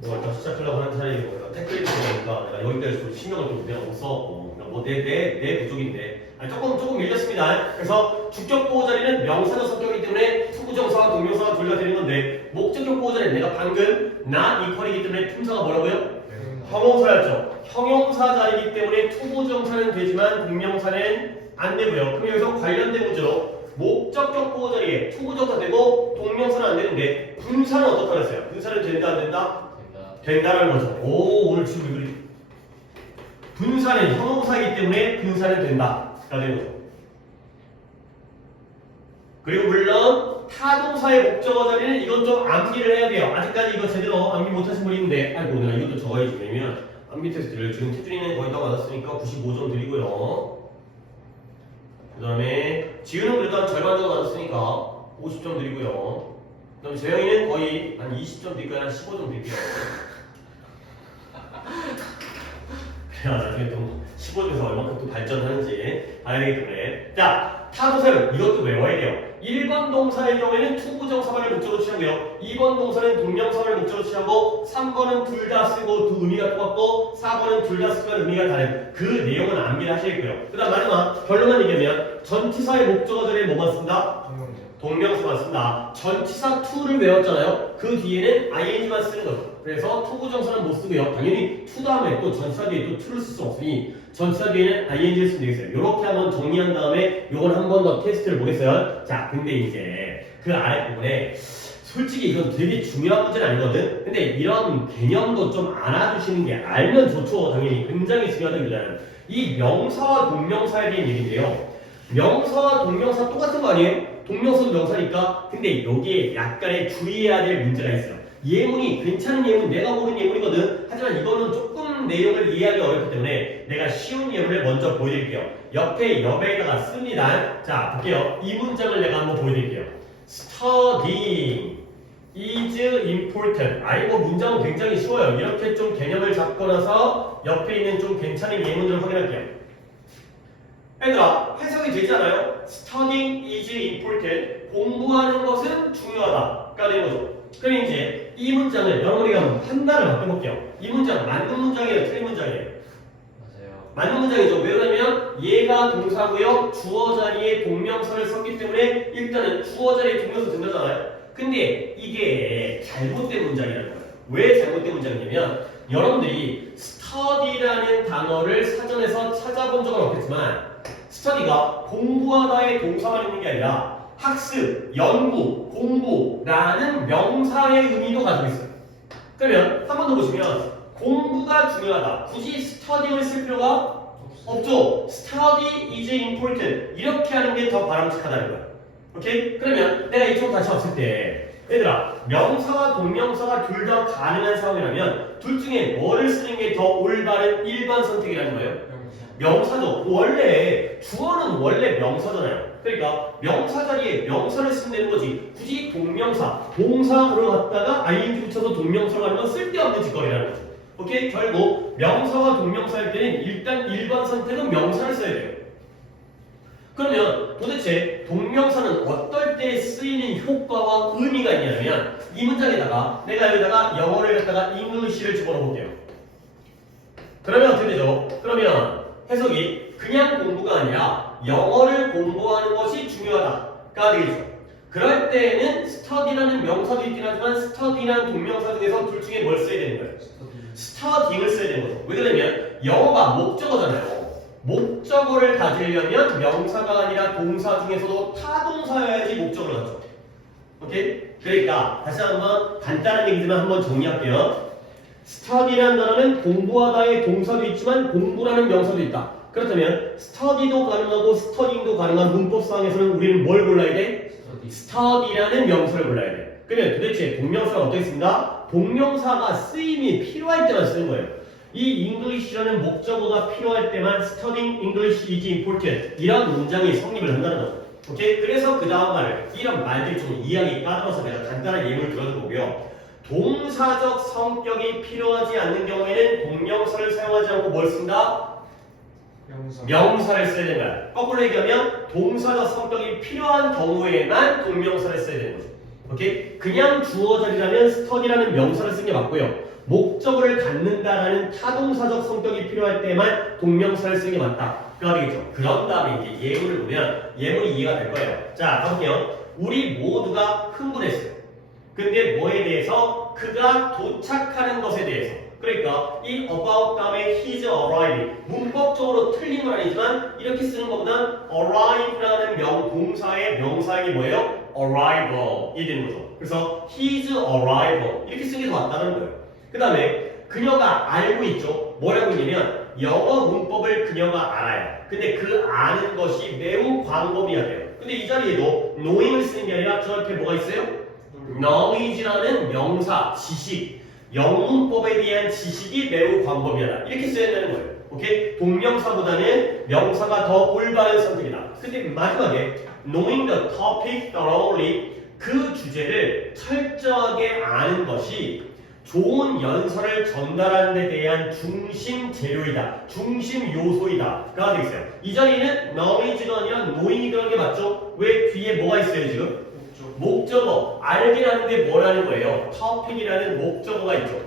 뭐 일단 시작하려고 하는 차라리 뭐 태클이 되니까 내가 여기까지 좀 신경을 좀 내가 못 써갖고 뭐내 부족인데 조금 밀렸습니다. 그래서 주격 보호 자리는 명사적 성격이기 때문에 투부정사와 동명사가 둘 다 되는 건데 목적격 보호 자리는 내가 방금 not equal이기 때문에 품사가 뭐라고요? 형용사였죠. 형용사 자리이기 때문에 투부정사는 되지만 동명사는 안 되고요. 그럼 여기서 관련된 문제로 목적격 보호 자리에 투부정사 되고 동명사는 안 되는데 분사는 어떻게 하랬어요? 분사는 된다 안 된다? 된다라는 거죠. 오 오늘 지금 우리 분사는 형용사이기 때문에 분사는 된다가 되는 거죠. 그리고 물론 타동사의 목적어 자리는 이건 좀 암기를 해야 돼요. 아직까지 이거 제대로 암기 못하신 분이 있는데 아이고 내가 이것도 적어야지. 왜냐면 암기 테스트를 지금 태준이는 거의 다 맞았으니까 95점 드리고요. 그 다음에 지우는 그래도 한 절반 정도 맞았으니까 50점 드리고요. 그 다음에 재영이는 거의 한 20점 드릴까요? 한 15점 드릴게요. 그래야 나중에 또 15점에서 얼마큼 또 발전하는지 봐야 되기 때문에. 자, 타동사는 이것도 외워야 돼요. 1번 동사의 경우에는 투부정사만을 목적으로 취하고요. 2번 동사는 동명사를 목적으로 취하고 3번은 둘 다 쓰고 두 의미가 똑같고 4번은 둘 다 쓰면 의미가 다른 그 내용은 암기를 하셔야겠고요. 그 다음 마지막 결론만 얘기하면 전치사의 목적어 자리에 뭐만 쓴다? 동명사만 쓴다. 전치사 to를 외웠잖아요. 그 뒤에는 ing만 쓰는 거죠. 그래서 투부정사는 못 쓰고요. 당연히 to 다음에 또 전치사 뒤에 또 to를 쓸 수 없으니 전치사 뒤에는 ing를 쓰면 되겠어요. 이렇게 한번 정리한 다음에 요건 한 번 더 테스트를 보겠어요. 자, 근데 이제 그 아래 부분에 솔직히 이건 되게 중요한 문제는 아니거든. 근데 이런 개념도 좀 알아두시는 게 알면 좋죠. 당연히 굉장히 중요하다는 문제는 이 명사와 동명사에 대한 얘기인데요. 명사와 동명사 똑같은 거 아니에요? 동명사도 명사니까. 근데 여기에 약간의 주의해야 될 문제가 있어요. 예문이 괜찮은 예문, 내가 모르는 예문이거든. 하지만 이거는 조금 내용을 이해하기 어렵기 때문에 내가 쉬운 예문을 먼저 보여드릴게요. 옆에 옆에다가 씁니다. 자, 볼게요. 이 문장을 내가 한번 보여드릴게요. Studying is important. 이거 문장은 굉장히 쉬워요. 이렇게 좀 개념을 잡고 나서 옆에 있는 좀 괜찮은 예문들을 확인할게요. 얘들아, 해석이 되지 않아요? Studying is important. 공부하는 것은 중요하다가 되는 거죠. 그럼 이제 이 문장을 여러분이가 판단을 바꿔볼게요. 이 문장 맞는 문장이에요? 틀린 문장이에요? 맞아요. 맞는 문장이죠. 왜 그러냐면 얘가 동사고요. 주어 자리에 동명사를 썼기 때문에 일단은 주어 자리에 동명사 된다잖아요. 근데 이게 잘못된 문장이라는 거예요. 왜 잘못된 문장이냐면 여러분들이 study라는 단어를 사전에서 찾아본 적은 없겠지만 study가 공부하다의 동사만 있는 게 아니라 학습, 연구, 공부라는 명사의 의미도 가지고 있어요. 그러면 한 번 더 보시면 공부가 중요하다. 굳이 study를 쓸 필요가 없죠. Study is important. 이렇게 하는 게 더 바람직하다는 거야. 오케이? 그러면 내가 이쪽 다시 왔을 때 얘들아 명사와 동명사가 둘 다 가능한 상황이라면 둘 중에 뭐를 쓰는 게 더 올바른 일반 선택이라는 거예요? 명사죠. 원래 주어는 원래 명사잖아요. 그러니까 명사 자리에 명사를 쓰면 되는 거지. 굳이 동명사, 동사로 갖다가 ing 붙여서 동명사로 하는 건 쓸데없는 짓거리라는 거죠. 오케이? 결국 명사와 동명사일 때는 일단 일반 선택은 명사를 써야 돼요. 그러면 도대체 동명사는 어떨 때 쓰이는 효과와 의미가 있냐면 이 문장에다가 내가 여기다가 영어를 갖다가 English를 집어넣어 볼게요. 그러면 어떻게 되죠? 그러면 해석이 그냥 공부가 아니라 영어를 공부하는 것이 중요하다가 되겠죠. 그럴 때는 study라는 명사도 있긴 하지만 study라는 동명사 중에서 둘 중에 뭘 써야 되는 거예요? studying을 써야 되는 거죠. 왜 그러냐면 영어가 목적어잖아요. 목적어를 가지려면 명사가 아니라 동사 중에서도 타동사여야지 목적어를 갖죠. 오케이? 그러니까 다시 한번 간단한 얘기지만 한번 정리할게요. study라는 단어는 공부하다의 동사도 있지만 공부라는 명사도 있다. 그렇다면 study도 가능하고 studying도 가능한 문법상에서는 우리는 뭘 골라야 돼? study라는 명사를 골라야 돼. 그러면 도대체 동명사가 어떻게 씁니다? 동명사가 쓰임이 필요할 때만 쓰는 거예요. 이 English라는 목적어가 필요할 때만 studying English is important 이런 문장이 성립을 한다는 거죠. 오케이? 그래서 그 다음 말을 이런 말들이 좀 이해하기 까다로워서 내가 간단한 예문을 들어주고요. 동사적 성격이 필요하지 않는 경우에는 동명사를 사용하지 않고 뭘 쓴다? 명사를 써야 되는 거야. 거꾸로 얘기하면 동사적 성격이 필요한 경우에만 동명사를 써야 되는 거죠. 오케이? 그냥 주어 자리라면 study라는 명사를 쓰는 게 맞고요. 목적어를 갖는다라는 타동사적 성격이 필요할 때만 동명사를 쓰는 게 맞다. 그가 되겠죠. 그런 다음에 이제 예문을 보면 예문이 이해가 될 거예요. 자, 가볼게요. 우리 모두가 흥분했어요. 근데 뭐에 대해서? 그가 도착하는 것에 대해서. 그러니까 이 about 다음에 his arrival 문법적으로 틀린 건 아니지만 이렇게 쓰는 것보다 arrive라는 동사의 명사형이 뭐예요? arrival이 되는 거죠. 그래서 his arrival 이렇게 쓰는 게 더 맞다는 거예요. 그 다음에 그녀가 알고 있죠. 뭐라고 했냐면 영어 문법을 그녀가 알아요. 근데 그 아는 것이 매우 광범위해야 돼요. 근데 이 자리에도 knowing을 쓰는 게 아니라 저 옆에 뭐가 있어요? knowledge라는 명사, 지식, 영문법에 대한 지식이 매우 광범위하다. 이렇게 써야 되는 거예요. 오케이? 동명사보다는 명사가 더 올바른 선택이다. 근데 마지막에 knowing the topic thoroughly 그 주제를 철저하게 아는 것이 좋은 연설을 전달하는 데 대한 중심 재료이다. 중심 요소이다. 가 되겠어요. 이 자리에는 knowledge가 아니라 knowing이 들어간 게 맞죠? 왜 뒤에 뭐가 있어요 지금? 목적어. 알긴 하는데 뭐라는 거예요? topic이라는 목적어가 있죠.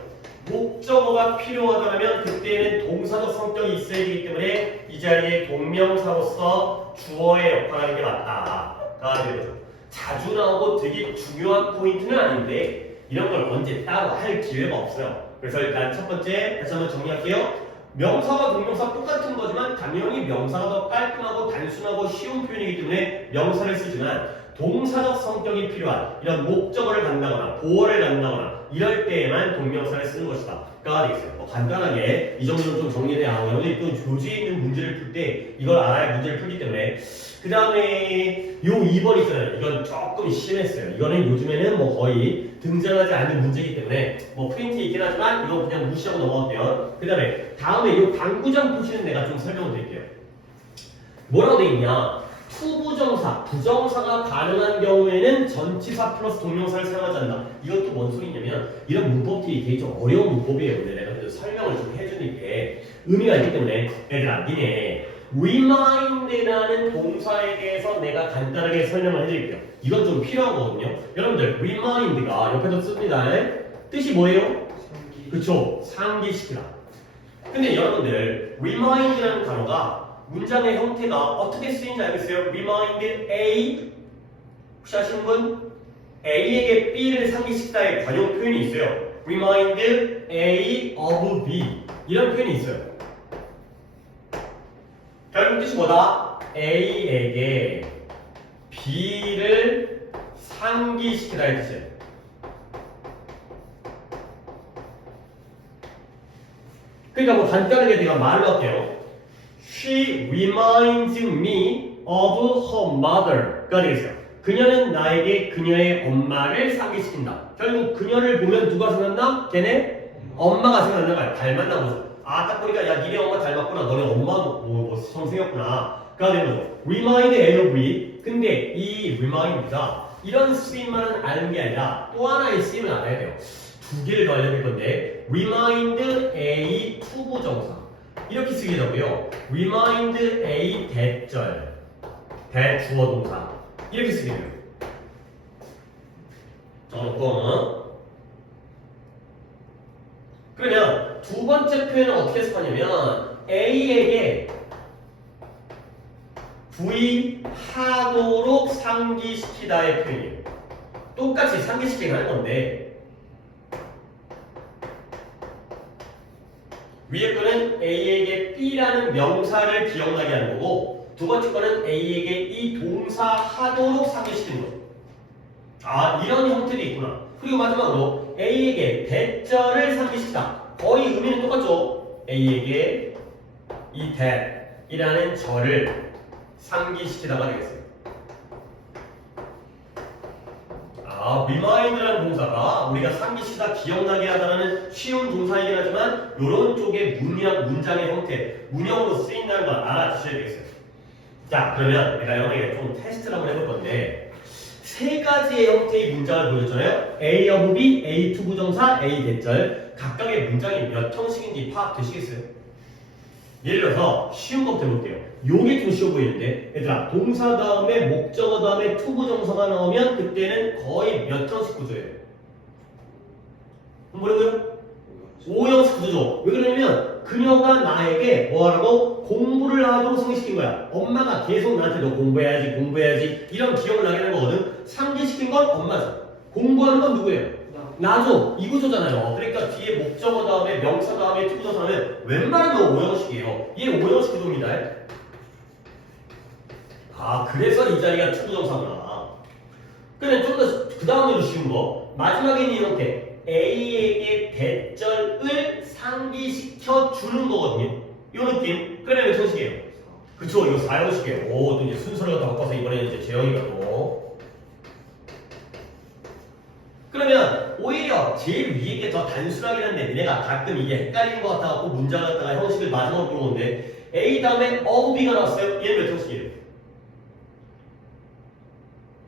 목적어가 필요하다면 그때는 동사적 성격이 있어야 되기 때문에 이 자리에 동명사로서 주어의 역할을 하는 게 맞다가 되는 거죠. 자주 나오고 되게 중요한 포인트는 아닌데 이런 걸 언제 따로 할 기회가 없어요. 그래서 일단 첫 번째 다시 한번 정리할게요. 명사와 동명사 똑같은 거지만 당연히 명사가 더 깔끔하고 단순하고 쉬운 표현이기 때문에 명사를 쓰지만 동사적 성격이 필요한 이런 목적어를 갖는다거나 보어를 갖는다거나 이럴 때에만 동명사를 쓰는 것이다. 가 되겠어요. 간단하게 이 정도는 좀 정리해야 여러분이 또 교재에 있는 문제를 풀 때 이걸 알아야 문제를 풀기 때문에 그 다음에 요 2번 있잖아요. 이건 조금 심했어요. 이거는 요즘에는 뭐 거의 등장하지 않는 문제이기 때문에 뭐 프린트에 있긴 하지만 이거 그냥 무시하고 넘어갈게요. 그 다음에 요 당구장 표시는 내가 좀 설명을 드릴게요. 뭐라고 돼 있냐? 투부정사, 부정사가 가능한 경우에는 전치사 플러스 동명사를 사용하지 않는다. 이것도 뭔 소리냐면 이런 문법들이 되게 좀 어려운 문법이에요. 근데 내가 그래도 설명을 좀 해주는 게 의미가 있기 때문에 얘들아 니네 remind라는 동사에 대해서 내가 간단하게 설명을 해드릴게요. 이건 좀 필요한 거거든요. 여러분들 remind가 옆에도 씁니다. 뜻이 뭐예요? 그쵸? 상기시키다. 근데 여러분들 remind라는 단어가 문장의 형태가 어떻게 쓰이는지 알겠어요? remind A 혹시 아시는 분? A에게 B를 상기시키다의 관용 표현이 있어요. remind A of B 이런 표현이 있어요. 결국 뜻이 뭐다? A에게 B를 상기시키다의 뜻이에요. 그러니까 뭐 간단하게 내가 말을 할게요. She reminds me of her mother가 되겠어요. 그녀는 나에게 그녀의 엄마를 상기시킨다. 결국 그녀를 보면 누가 생각나? 걔네 엄마가 생각나는 거야. 닮았나 보죠. 아, 딱 보니까 야 니네 엄마 닮았구나. 너네 엄마 처럼 생겼구나. 가 되는 거죠. remind every. 근데 이 remind가 이런 쓰임만은 아는 게 아니라 또 하나의 쓰임을 알아야 돼요. 두 개를 더 알려드릴 건데 remind A 투부정사 이렇게 쓰게 되고요. remind A 대절 대주어 동사 이렇게 쓰게 돼요. 적어놓고 그러면 두 번째 표현은 어떻게 해석하냐면 A에게 V하도록 상기시키다의 표현이에요. 똑같이 상기시키게 하는 건데 위에 거는 A에게 B라는 명사를 기억나게 하는 거고 두 번째 거는 A에게 이 동사 하도록 상기시키는 거죠. 아, 이런 형태도 있구나. 그리고 마지막으로 A에게 대절을 상기시키다. 거의 의미는 똑같죠. A에게 이 that이라는 절을 상기시키다가 되겠어요. 아, remind라는 동사가 우리가 상기시키다, 기억나게 하다라는 쉬운 동사이긴 하지만 이런 쪽의 문장의 형태, 문형으로 쓰인다는 걸 알아주셔야 되겠어요. 자, 그러면 내가 여러분에게 좀 테스트를 한번 해볼 건데 세 가지의 형태의 문장을 보여줬잖아요. A of B, A 투부정사, A 대절. 각각의 문장이 몇 형식인지 파악되시겠어요? 예를 들어서 쉬운 것부터 해볼게요. 요게 좀 쉬워 보이는데 얘들아 동사 다음에 목적어 다음에 투부정사가 나오면 그때는 거의 몇 형식 구조예요? 뭐라고요? 5형식 구조죠. 왜 그러냐면 그녀가 나에게 뭐하라고 공부를 하도록 성취시킨 거야. 엄마가 계속 나한테 너 공부해야지 공부해야지 이런 기억을 나게 하는 거거든. 상기시킨 건 엄마죠. 공부하는 건 누구예요? 나죠. 이 구조잖아요. 그러니까 뒤에 목적어 다음에 명사 다음에 투부정사 다음에 웬만하면 5형식이에요. 얘 5형식 구조입니다. 아 그래서 이 자리가 투부정사구나. 그러면 좀 더 그 다음으로 쉬운 거 마지막에는 이렇게 A에게 대절을 상기시켜 주는 거거든요. 이 느낌. 그러면 몇 형식이에요? 그쵸, 이거 4형식이에요. 오, 또 이제 순서를 갖다 바꿔서 이번에는 이제 재영이가 또. 그러면 오히려 제일 위에 게 더 단순하긴 한데 니네가 가끔 이게 헷갈리는 것 같아갖고 문장 갖다가 형식을 마지막으로 물어보는데 A 다음에 of B가 나왔어요. 얘는 몇 형식이에요?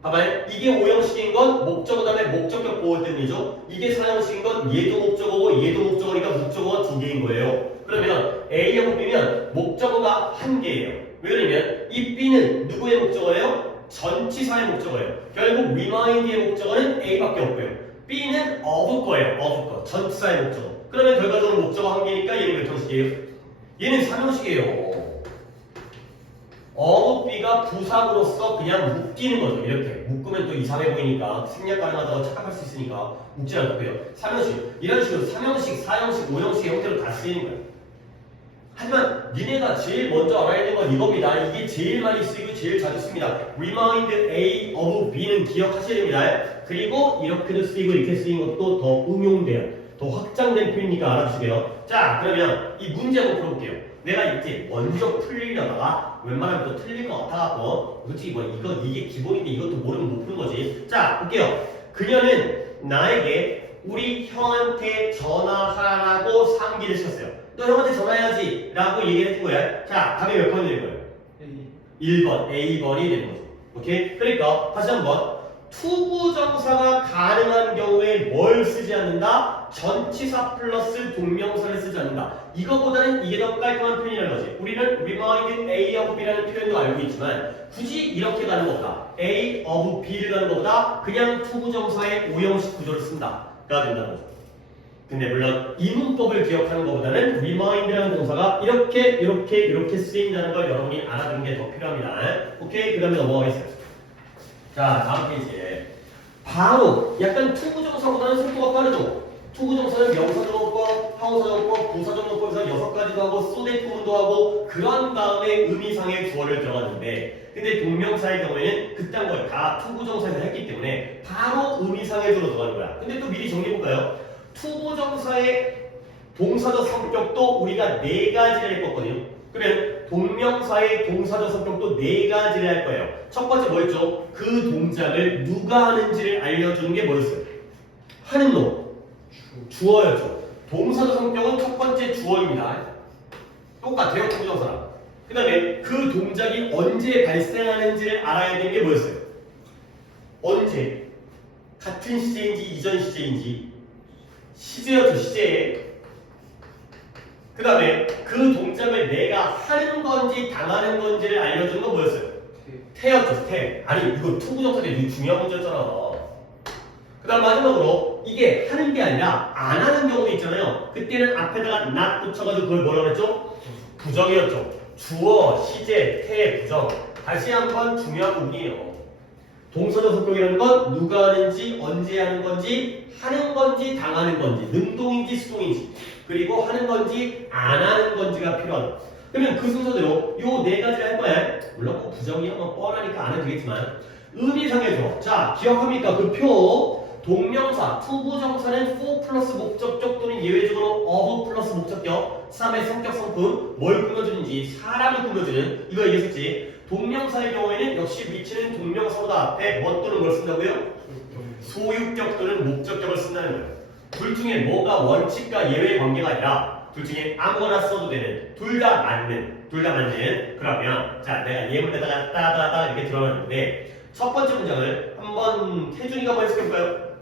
봐봐요. 이게 5형식인 건 목적어 다음에 목적격 보호 때문이죠. 이게 4형식인 건 얘도 목적어고 얘도 목적어니까 목적어가 2개인 거예요. 그러면 A하고 B면 목적어가 1개예요. 왜 그러냐면 이 B는 누구의 목적어예요? 전치사의 목적어예요. 결국 remind의 목적어는 A밖에 없고요. B는 of 거예요. of 거. 전치사의 목적어. 그러면 결과적으로 목적어 1개니까 얘는 몇 형식이에요? 얘는 3형식이에요. of B가 부사구로서 그냥 묶이는 거죠. 이렇게 묶으면 또 이상해 보이니까 생략 가능하다고 착각할 수 있으니까 묶지 않고요. 3형식 이런 식으로 3형식, 4형식, 5형식의 형태로 다 쓰이는 거예요. 하지만 니네가 제일 먼저 알아야 되는 건 이겁니다. 이게 제일 많이 쓰이고 제일 자주 씁니다. remind A of B는 기억하셔야 됩니다. 그리고 이렇게도 쓰이고 이렇게 쓰인 것도 더 응용돼요. 더 확장된 표현이니까 알아주세요. 자, 그러면 이 문제 한번 풀어볼게요. 내가 이제 먼저 풀리려다가 웬만하면 또 틀릴 것 같아갖고 솔직히 뭐 이게 기본인데 이것도 모르면 못 푸는 거지. 자, 볼게요. 그녀는 나에게 우리 형한테 전화하라고 상기를 시켰어요. 너 형한테 전화해야지 라고 얘기를 해준 거야. 자, 답이 몇 번이 되는 거예요? 1번, A번이 되는 거죠. 오케이? 그러니까 다시 한번 투부정사가 가능한 경우에 뭘 쓰지 않는다? 전치사 플러스 동명사를 쓰지 않는다. 이거보다는 이게 더 깔끔한 표현이라는 거지. 우리는 remind A of B라는 표현도 알고 있지만 굳이 이렇게 가는 것보다 A of B를 가는 것보다 그냥 투부정사의 5형식 구조를 쓴다가 된다는 거죠. 근데 물론 이 문법을 기억하는 것보다는 remind라는 동사가 이렇게 쓰인다는 걸 여러분이 알아두는 게 더 필요합니다. 오케이? 그 다음에 넘어가겠습니다. 자, 다음 페이지에 바로 약간 투부정사보다는 속도가 빠르죠. 투부정사는 명사정어법, 하우사정어법, 부사정어법에서 6가지도 하고 소대 구문도 하고 그런 다음에 의미상의 주어를 들어갔는데 근데 동명사의 경우에는 그딴 걸 다 투부정사에서 했기 때문에 바로 의미상의 주어로 들어가는 거야. 근데 또 미리 정리해볼까요? 투부정사의 동사적 성격도 우리가 4가지를 했거든요. 그러면 동명사의 동사적 성격도 4가지를 할 거예요. 첫 번째 뭐였죠? 그 동작을 누가 하는지를 알려주는 게 뭐였어요? 하는 놈. 주어였죠. 동사적 성격은 첫 번째 주어입니다. 똑같아요. 투부정사랑. 그 다음에 그 동작이 언제 발생하는지를 알아야 되는 게 뭐였어요? 언제? 같은 시제인지 이전 시제인지 시제였죠. 시제. 그 다음에 그 동작을 내가 하는 건지 당하는 건지를 알려주는 건 뭐였어요? 태였죠. 태. 아니 이거 투부정사인데 이거 중요한 문제였잖아. 그 다음 마지막으로 이게 하는 게 아니라 안 하는 경우도 있잖아요. 그때는 앞에다가 not 붙여가지고 그걸 뭐라고 했죠? 부정이었죠. 주어, 시제, 태, 부정. 다시 한번 중요한 부분이에요. 동사적 성격이라는 건 누가 하는지 언제 하는 건지 하는 건지 당하는 건지 능동인지 수동인지 그리고 하는 건지 안 하는 건지가 필요하다. 그러면 그 순서대로 요 4가지를 할 거야. 물론 꼭 부정이야 뭐 뻔하니까 안 해도 되겠지만 의미상의 주어. 자, 기억합니까? 그 표 동명사 투부정사는 for 플러스 목적격 또는 예외적으로 of 플러스 목적격 3의 성격 성품 뭘 꾸며주는지 사람을 꾸며주는 이거 얘기했었지. 동명사의 경우에는 역시 위치는 동명사보다 앞에 뭐 또는 뭘 쓴다고요? 소유격 또는 목적격을 쓴다는 거예요. 둘 중에 뭐가 원칙과 예외 관계가 아니라 둘 중에 아무거나 써도 되는 둘 다 맞는 그러면 자 내가 예문에다가 따다다 이렇게 들어놨는데 첫 번째 문장을 한번 태준이가 한번 해석해볼까요?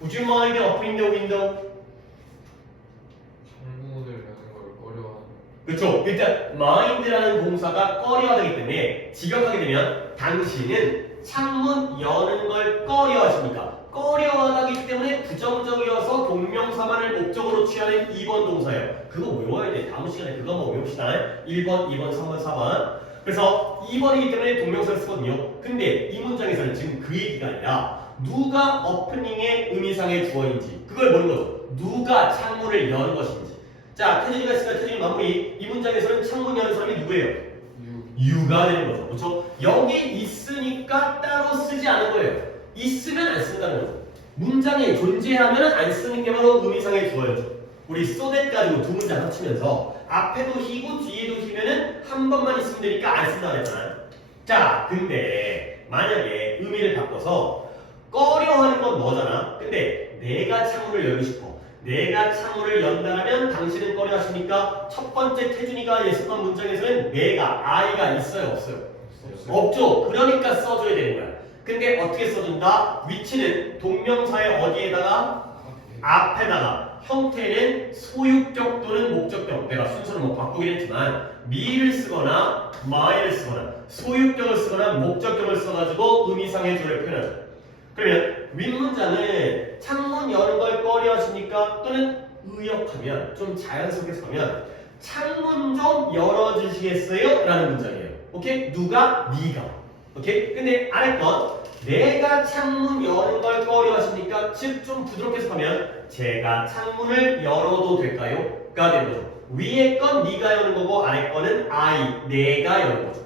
Would you mind opening the window? 창문을 여는 걸 어려워하는. 그렇죠. 일단 mind라는 동사가 꺼려하기 때문에 직역하게 되면 당신은 창문 여는 걸 꺼려하십니까? 꺼려하기 때문에 부정적이어서 동명사만을 목적으로 취하는 2번 동사예요. 그거 외워야 돼. 다음 시간에 그거 한번 외웁시다. 1번, 2번, 3번, 4번. 그래서 2번이기 때문에 동명사를 쓰거든요. 근데 이 문장에서는 지금 그 얘기가 아니라 누가 오프닝의 의미상의 주어인지 그걸 보는 거죠. 누가 창문을 여는 것인지. 자, 태준이가 있으니까 태준이 마무리. 이 문장에서는 창문 여는 사람이 누구예요? 유가 되는 거죠. 그렇죠? 여기 있으니까 따로 쓰지 않은 거예요. 있으면 안 쓴다는 거죠. 문장에 존재하면 안 쓰는 게 바로 의미상의 주어였죠. 우리 so that 가지고 두 문장 합치면서 앞에도 he고 뒤에도 he면은 한 번만 있으면 되니까 안 쓴다 그랬잖아요. 자, 근데 만약에 의미를 바꿔서 꺼려하는 건 너잖아. 근데 내가 창문을 열고 싶어. 내가 창문을 연다면 당신은 꺼려 하십니까? 첫 번째 태준이가 예습한 문장에서는 내가 I가 있어요 없어요? 없죠. 그러니까 써줘야 되는 거야. 근데 어떻게 써준다? 위치는 동명사의 어디에다가? 앞에다가. 형태는 소유격 또는 목적격. 내가 순서를 뭐 바꾸긴 했지만 me를 쓰거나 my를 쓰거나 소유격을 쓰거나 목적격을 써가지고 의미상의 주어를 표현하죠. 그러면 윗문장은 창문 여는 걸 꺼려 하십니까? 또는 의역하면 좀 자연스럽게 쓰면 창문 좀 열어주시겠어요? 라는 문장이에요. 오케이? 누가? 네가. 오케이? 근데 아래 건 내가 창문 여는 걸 꺼려 하십니까? 즉 좀 부드럽게 해석하면 제가 창문을 열어도 될까요? 가 되는 거죠. 위에 건 네가 여는 거고 아래 거는 I, 내가 여는 거죠.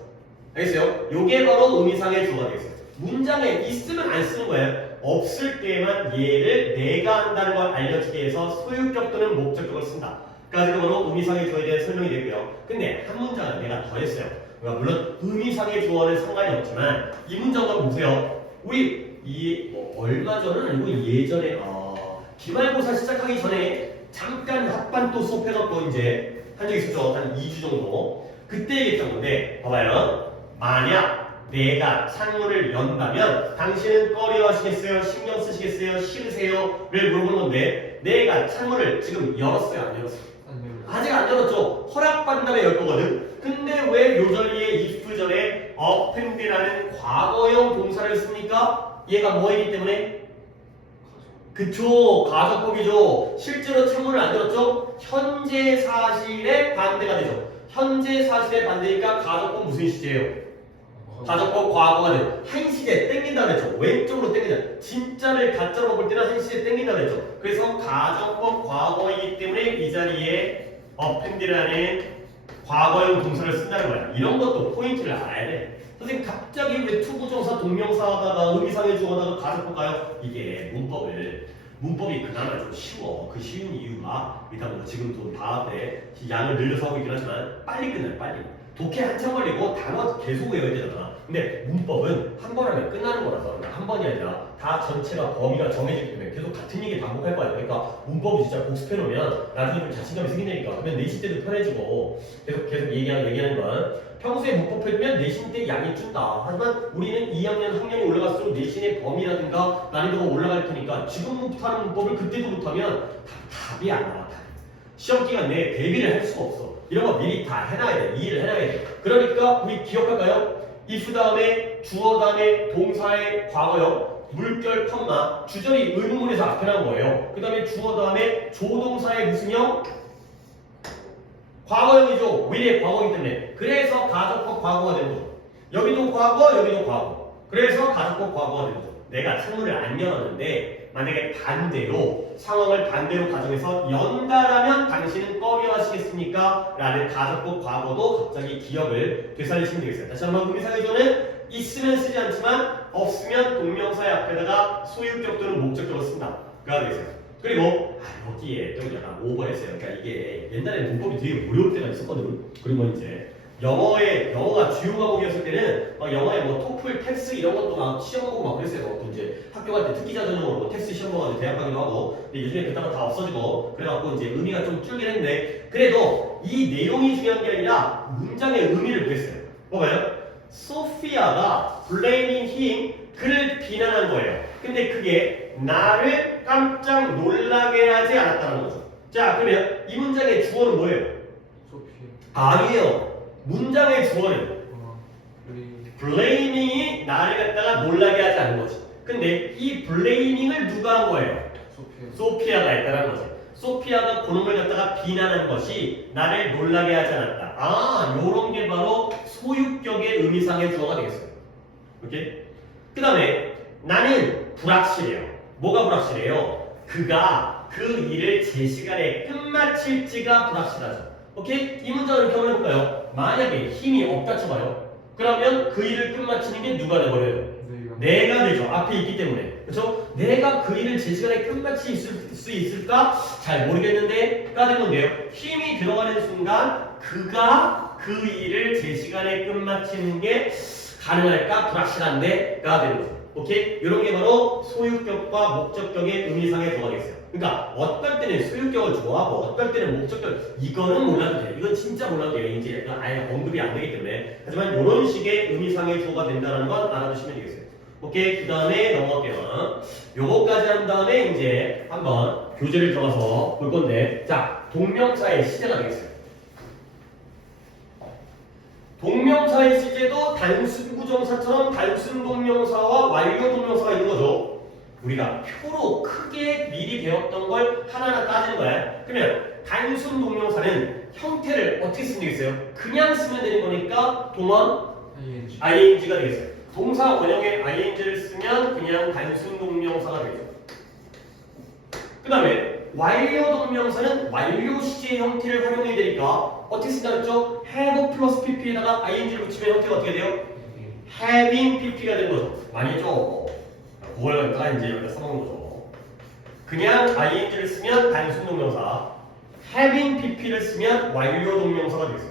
알겠어요? 요게 바로 의미상의 주어가 되겠어요. 문장에 있으면 안 쓰는 거예요. 없을 때만 얘를 내가 한다는 걸 알려주기 위해서 소유격 또는 목적격을 쓴다. 까지가 바로 의미상의 주어에 대한 설명이 되고요. 근데 한 문장은 내가 더 했어요. 그러니까 물론 의미상의 주어는 상관이 없지만 이 문장 한번 보세요. 우리 얼마 전은 아니고 예전에 기말고사 시작하기 전에 잠깐 합반도 수업해갖고 이제 한 적이 있었죠. 한 2주 정도. 그때 얘기했던 건데 봐봐요. 만약 내가 창문을 연다면 당신은 꺼려 하시겠어요? 신경 쓰시겠어요? 싫으세요? 를 물어보는 건데 내가 창문을 지금 열었어요? 안 열었어요? 아직 안 열었죠? 허락받은 다음에 열 거거든? 근데 왜 요절리에 if 전에 append라는 과거형 동사를 씁니까? 얘가 뭐이기 때문에? 그쵸, 가정법이죠. 실제로 창문을 안 열었죠? 현재 사실의 반대가 되죠. 현재 사실의 반대니까 가정법 무슨 시제예요? 가정법 과거가 돼요. 한 시제 땡긴다 그랬죠. 왼쪽으로 땡긴다. 진짜를 가짜로 볼 때는 한 시제 땡긴다 그랬죠. 그래서 가정법 과거이기 때문에 이 자리에 append라는 과거형 동사를 쓴다는 거야. 이런 것도 포인트를 알아야 돼. 선생님 갑자기 왜 투부정사 동명사 하다가 의미상의 주어 하다가 가정법 가요? 이게 문법이 그나마 좀 쉬워. 그 쉬운 이유가 일단 뭐 지금 또 방학 때 양을 늘려서 하고 있긴 하지만 빨리 끝나요. 빨리. 독해 한참 걸리고 단어 계속 외워야 되잖아. 근데 문법은 한 번 하면 끝나는 거라서 한 번이 아니라 다 전체가 범위가 정해지기 때문에 계속 같은 얘기 반복할 거야. 그러니까 문법을 진짜 복습해놓으면 나중에 좀 자신감이 생긴다니까. 그러면 내신 때도 편해지고 계속 얘기하는 건 평소에 문법 해두면 내신 때 양이 준다. 하지만 우리는 2학년 학년이 올라갈수록 내신의 범위라든가 난이도가 올라갈 테니까 지금부터 하는 문법을 그때도 못하면 답이 안 나와. 시험 기간 내에 대비를 할 수가 없어. 이런 거 미리 다 해놔야 돼. 이해를 해놔야 돼. 그러니까 우리 기억할까요? if 다음에 주어 다음에 동사의 과거형 물결 컴마 주절이 의문문에서 앞에 나온 거예요. 그 다음에 주어 다음에 조동사의 무슨 형? 과거형이죠. 미래의 과거이기 때문에. 그래서 가정법 과거가 되는 거죠. 여기도 과거, 여기도 과거. 그래서 가정법 과거가 되는 거죠. 내가 창문을 안 열었는데 만약에 반대로 상황을 반대로 가정해서 연다라면 당신은 꺼려 하시겠습니까? 라는 가정법 과거도 갑자기 기억을 되살리시면 되겠어요. 다시 한번 의미상의 주어는 있으면 쓰지 않지만 없으면 동명사의 앞에다가 소유격 또는 목적격을 쓴다. 가 되겠어요. 그리고 여기에 좀 약간 오버했어요. 그러니까 이게 옛날에 문법이 되게 어려울 때가 있었거든. 그리고 이제 영어가 주요 과목이었을 때는 막 영어에 뭐 토플, 텍스 이런 것도 막 시험 보고 막 그랬어요. 또 이제 학교 갈 때 특기자 전형으로 뭐 텍스 시험 보고 대학 가기도 하고. 근데 요즘에 그따가 다 없어지고 그래갖고 이제 의미가 좀 줄긴 했는데 그래도 이 내용이 중요한 게 아니라 문장의 의미를 보겠어요. 봐봐요. 소피아가 blaming him 그를 비난한 거예요. 근데 그게 나를 깜짝 놀라게 하지 않았다는 거죠. 자, 그러면 이 문장의 주어는 뭐예요? 소피 아니에요. 문장의 주어는 blaming이 나를 갖다가 놀라게 하지 않는 거지. 근데 이 blaming을 누가 한 거예요? 소피아. 소피아가 했다는 거지. 소피아가 그놈을 갖다가 비난한 것이 나를 놀라게 하지 않았다. 아, 요런 게 바로 소유격의 의미상의 주어가 되겠어요. 오케이? 그 다음에 나는 불확실해요. 뭐가 불확실해요? 그가 그 일을 제 시간에 끝마칠지가 불확실하죠. 오케이? 이 문장을 이렇게 한번 해볼까요? 만약에 힘이 없다 쳐봐요. 그러면 그 일을 끝마치는 게 누가 돼버려요? 내가 되죠. 앞에 있기 때문에. 그렇죠? 내가 그 일을 제 시간에 끝마칠 수 있을까? 잘 모르겠는데 가 되는데요. 힘이 들어가는 순간 그가 그 일을 제 시간에 끝마치는 게 가능할까? 불확실한데 가 되는 거죠. 오케이? 이런 게 바로 소유격과 목적격의 의미상의 조가 되겠어요. 그러니까 어떨 때는 소유격을 좋아하고 어떨 때는 목적격 이거는 몰라도 돼요. 이건 진짜 몰라도 돼요. 이제 아예 언급이 안 되기 때문에. 하지만 이런 식의 의미상의 조가 된다는 건 알아두시면 되겠어요. 오케이, 그 다음에 넘어갈게요. 요거까지 한 다음에 이제 한번 교재를 들어가서 볼 건데, 자, 동명사의 시제가 되겠어요. 동명사의 시제도 단순 부정사처럼 단순 동명사와 완료 동명사가 있는 거죠. 우리가 표로 크게 미리 배웠던 걸 하나하나 따지는 거야. 그러면 단순 동명사는 형태를 어떻게 쓰면 되겠어요? 그냥 쓰면 되는 거니까 동원 ing가 되겠어요. 동사 원형에 ing를 쓰면 그냥 단순 동명사가 되죠. 그 다음에 완료 동명사는 완료 시제 형태를 활용해야 되니까 어떻게 쓴다 그랬죠? have 플러스 pp에다가 ing를 붙이면 형태가 어떻게 돼요? having pp가 되는 거죠. 많이 했죠? 그걸 갖다가 이제 여기다 써먹는 거죠. 그냥 ing를 쓰면 단순 동명사, having pp를 쓰면 완료 동명사가 되겠어요.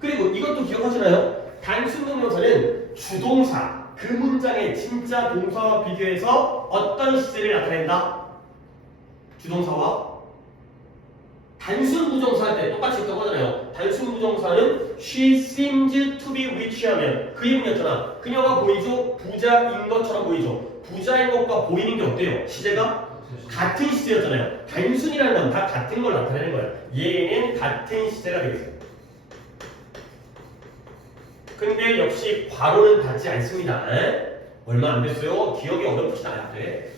그리고 이것도 기억하시나요? 단순 동명사는 주동사, 그 문장의 진짜 동사와 비교해서 어떤 시제를 나타낸다? 주동사와 단순 부정사 할 때 똑같이 했다고 하잖아요. 단순 부정사는 she seems to be rich 하면 그 예문이었잖아. 그녀가 보이죠? 부자인 것처럼 보이죠? 부자인 것과 보이는 게 어때요? 시제가? 같은 시제였잖아요. 단순이라는 건 다 같은 걸 나타내는 거예요. 얘는 같은 시제가 되겠어요. 근데 역시 괄호는 닿지 않습니다. 얼마 안 됐어요. 기억이 어렵진 않을 때.